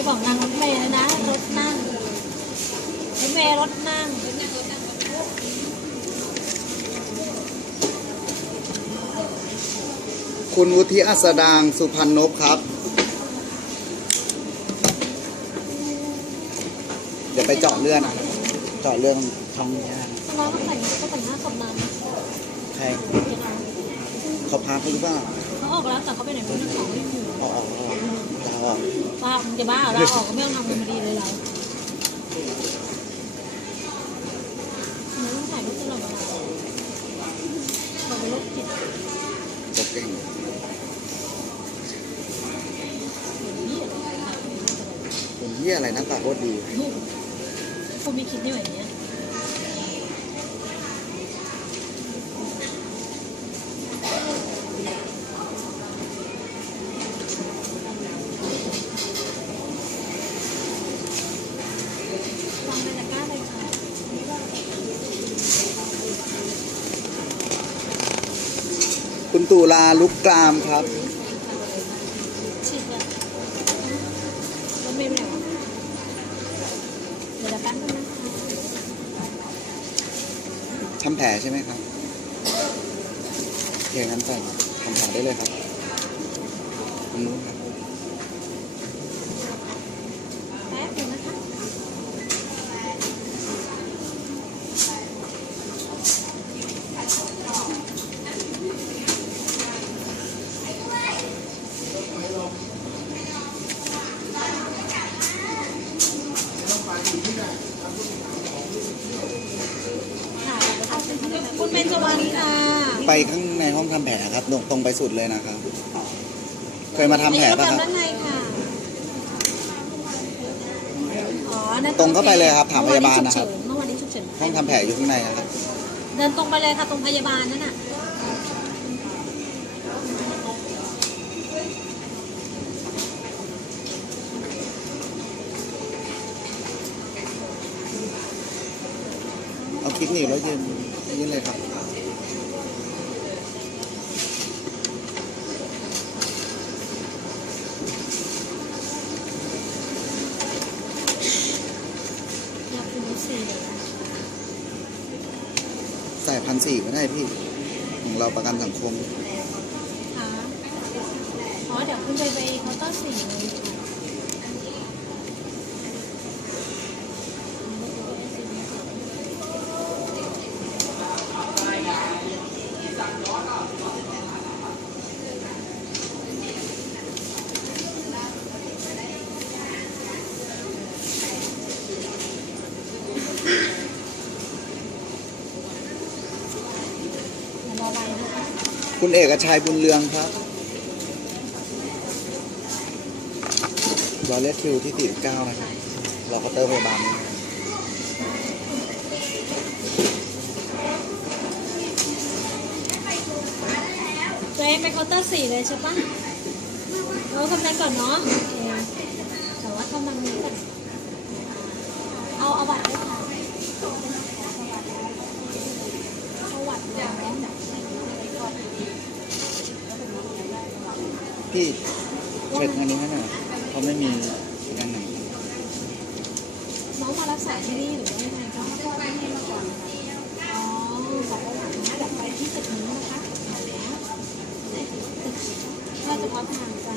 ไปบอกนางรถเมย์เลยนะรถนั่งรถเมย์รถนั่งคุณวุฒิอัสดางสุพรรณนพครับ เดี๋ยวไปเจาะเลือดนะเจาะเลือดท้องนี้นะตอนนั้นเขาแต่งเขาแต่งหน้าศพนานใครเขาพักหรือเปล่าเขาออกแล้วแต่เขาไปไหนไม่รู้ มันจะบ้าเหรอเราออกก็ไม่ต้องทำเงินมาดีเลยเราเราต้องถ่ายรูปตลอดเวลาเราเป็นโรคจิตจะเก่งเป็นเยี่ยอะไรหน้าตาโคตรดีคุณไม่คิดได้แบบนี้ยวางในตะกร้าเลยค่ะ คุณตุลาลุกกรามครับ ฉีดเลยรถเมล์ไหนวะเดี๋ยวเราแป๊บนึงนะคะทำแผลใช่ไหมครับโอเคงั้นใส่ทำแผลได้เลยครับตรงนู้นครับ แป๊บนึงนะคะ ค่ะคุณเบญจวรรณค่ะ ไปข้างในห้องทำแผลครับตรงตรงไปสุดเลยนะครับ เคยมาทำแผลป่ะครับด้านในค่ะอ๋อนั่นตรงเข้าไปเลยครับถามพยาบาลนะครับ เมื่อวานนี้ฉุกเฉินห้องทำแผลอยู่ข้างในนะครับ เดินตรงไปเลยค่ะตรงพยาบาลนั่นน่ะเอาคลิปหนีบแล้วยืนยืนเลยครับ อยากคุณสี่เลยนะ ใสี่ก็ได้พี่ ของเราประกันสังคม ค่ะอ๋อ เดี๋ยวคุณไปไปเคาน์เตอร์สี่เลยค่ะ เดี๋ยวรอไว้นะคะ คุณเอกชัยบุญเรืองครับรอเลสคิวที่ตีเก้านะครับรอเคาก็เตอร์พยาบาลนี้ตัวเองไปเคาน์เตอร์สี่เลยใช่ปะเราทำนั้นก่อนเนาะโอเคแต่ว่าทำนังนี้ก่อนเอาเอาบัตรด้วยค่ะเอาบัตรเดี๋ยวน้อง พี่เช็คอันนี้ให้หน่อยเขาไม่มีด้านไหนน้องมารักษาที่นี่หรือว่ายังไงคะอ๋อบอกประวัตินะเดี๋ยวไปที่ตึกนี้นะคะมาแล้วตึกราชพัฒทางจ้า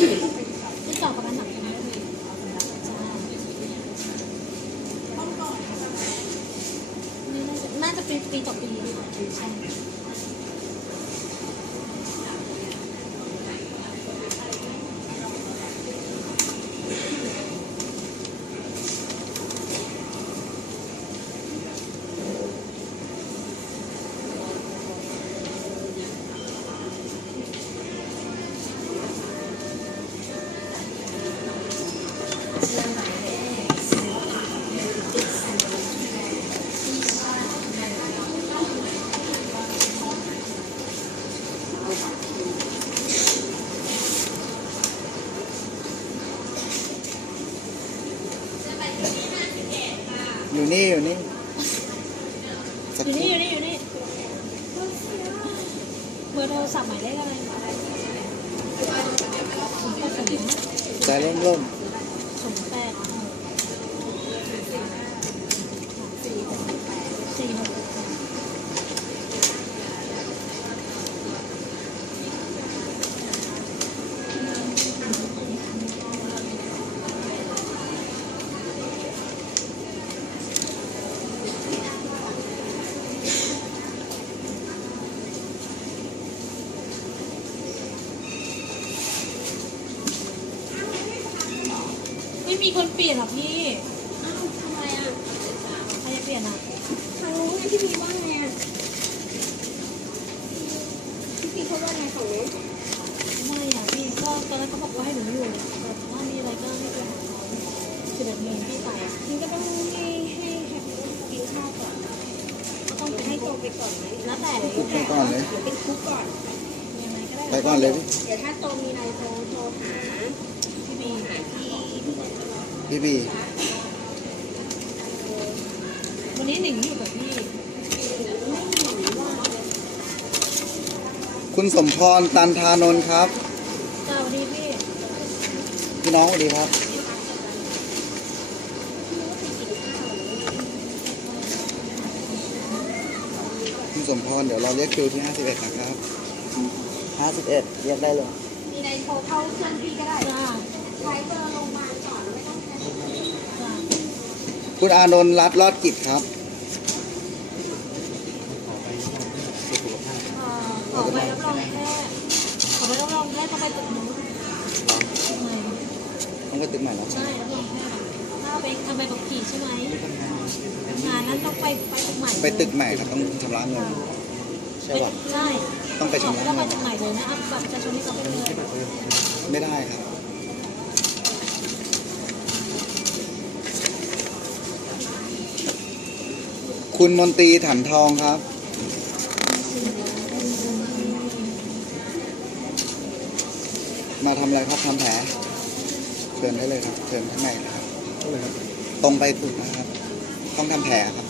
จอดประมาณสามสิบนาทีน่าจะปีต่อปีใช่ บอร์โทรศัพท์หมายเลขอะไรศูนย์แปดศูนย์ใจร่มร่ม ศูนย์แปดสี่หก ไม่มีคนเปลี่ยนหรอพี่อ้าวทำไมอะใครจะเปลี่ยนอะทางนู้นไงพี่พีว่าไงอะพี่พีเขาว่าไงของนู้นไม่อะพี่ก็ตอนนั้นเขาบอกว่าให้หนูอยู่แต่ถ้ามีอะไรก็ให้เป็นของเขาสิบเอ็ดโมงพี่ไปอะมันก็ต้องให้ให้แฮปปี้กินข้าวก่อนก็ต้องไปให้ให้โตตัวไปก่อนไหมแล้วแต่คุกไปก่อนเลยเดี๋ยวเป็นคุกก่อน ยังไงก็ได้ไปก่อนเลยพี่เดี๋ยวถ้าโตมีอะไรโทรโทรหาพี่บีหาที่พี่ บีวันนี้หนิงอยู่กับพี่ไม่เห็นว่าคุณสมพรตันทานนท์ครับจ้าวันนี้พี่พี่น้องสวัสดีครับ คุณสมพรเดี๋ยวเราเรียกคิวที่ 51 นะครับ 51 เรียกได้เลย มีอะไรโทรเข้าเครื่องพี่ก็ได้ จ้า ใช้เบอร์โรงพยาบาลก่อนไม่ต้องใช้ จ้า คุณอานนท์รัตน์รอดกิจครับ อ่าขอใบรับรองแพทย์ขอใบรับรองแพทย์ต้องไปตึกนู้นตึกไหนต้องไปตึกใหม่แล้วใช่รับรองแพทย์อะถ้าไปทำใบขับขี่ใช่ไหมงานนั้นต้องไปไปตึกใหม่ไปตึกใหม่ครับต้องชำระเงินใช่ป่ะ ใช่ต้องไปชำระต้องไปเงินตึกใหม่เลยนะเอาบัตรประชาชนที่เขาไปเลย ไม่ได้ครับ คุณมนตรีถันทองครับ มาทำอะไรครับทำแผลเชิญได้เลยครับเชิญข้างในเลยครับ ตรงไปถูกนะครับ ต้องทำแผลครับ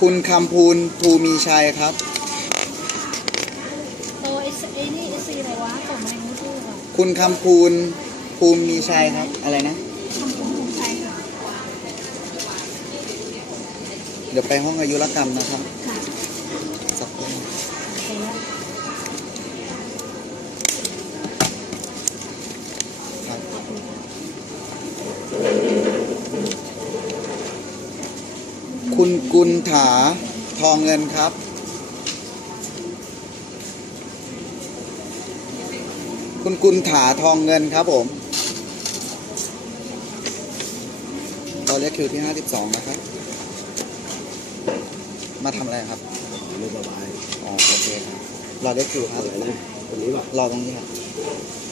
คุณคำพูนภูมีชัยครับ โตไอ้ไอ้นี่ไอ้ซีอะไรวะส่งมาในมือถืออะคุณคำพูน ภูมิมีชัยครับ อะไรนะ เดี๋ยวไปห้องอายุรกรรมนะครับสักครู่คุณกุลถาทองเงินครับคุณกุลถาทองเงินครับผม เราเรียกคิวที่ 52 นะครับ มาทำอะไรครับ ไม่สบายอ๋อโอเคครับ เราเรียกคิวครับอะไรนะคนนี้ป่ะ รอตรงนี้ครับอ